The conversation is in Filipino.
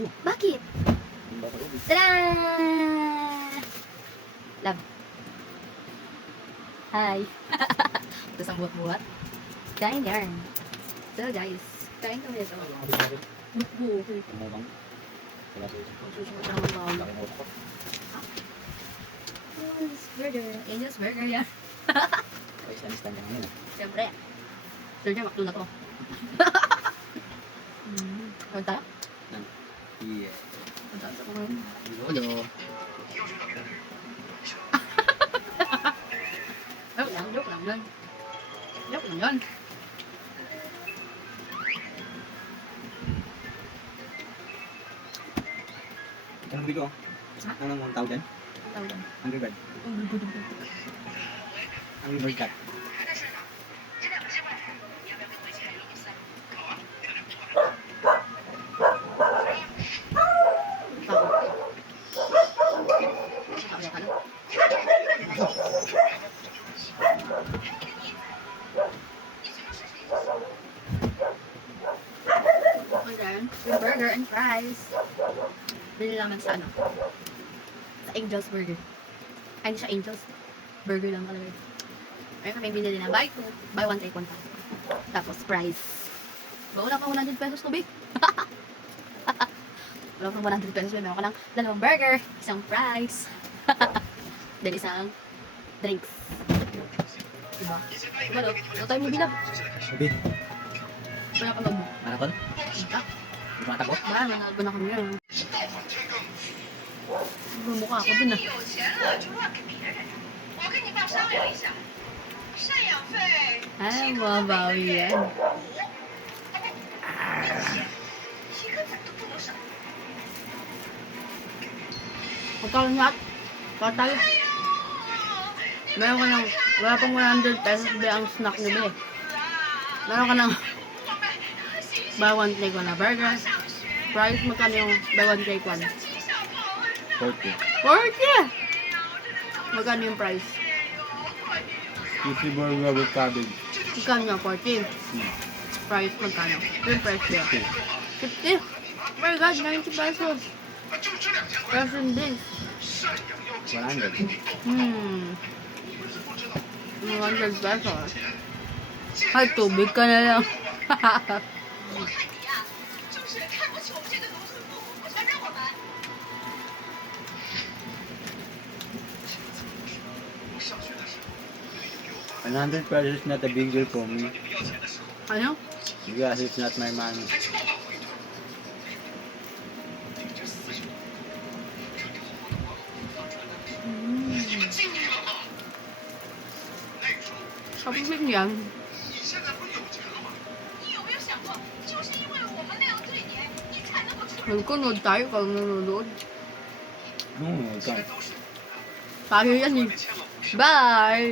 Bakit? Tada! Love. Hi. Tapos ang buhat-buhat. Kain yarn. So guys, kain kami ito. Buhat-buhat. Burger. Angel's Burger yan. Siyempre. Sir niya, makto na to. Ano tayo? Iya. Ano tayo sa kumain? Hello. Joke lang yun. Joke lang yun. Anong bigo? Ha? Anong tawag dyan? Tawag yan. Angry Bird. Angry Bird cat. And then, yung burger and fries. Bili naman sa ano? Sa Angel's Burger. Ay, hindi siya Angel's. Burger lang talaga. Ayun kami binili na buy 2, buy 1 take 1 pa. Tapos fries. Wala pa 100 pesos to be. Wala pa 100 pesos. Meron ka ng dalawang burger, isang fries. Then isang drinks. Diba? Diba do? Ano tayo mo bilab? Sabi, Wala pa mag marathon? Basta. Tumatakbo? Ba, nanalo na kami yan. Bumukha ako dun ah. 有钱了就乱给别人，我跟你爸商量一下，赡养费 Ay, mabawi yan. 一个子都不能少。 Magkano lahat? Para tayo. 哎呀， Meron ka ng, wala pang 100 pesos ba ang snack nila eh. Meron ka ng 我们洗 buy one take one na burger. 上学， Price magkano yung buy one take one? 绩效不好， 40. 40! Magkano yung price? Crispy burger with cabbage. Magkano nga? 40. Price magkano? Yung price niya. 50? Oh my god, 90 pesos. Pesos hindi. 100. 100 pesos. Ay, tubig ka na lang. 我看你呀，就是看不起我们这个农村父母，不想让我们。 100 pesos is not a big deal for me. Ano? Because it's not my money. Kapag yan. 你有没有想过，就是因为我们那样对你，你才能够出。 Nagkunod tayo pag nanonood. Oh my god. Tayo yan eh. Bye!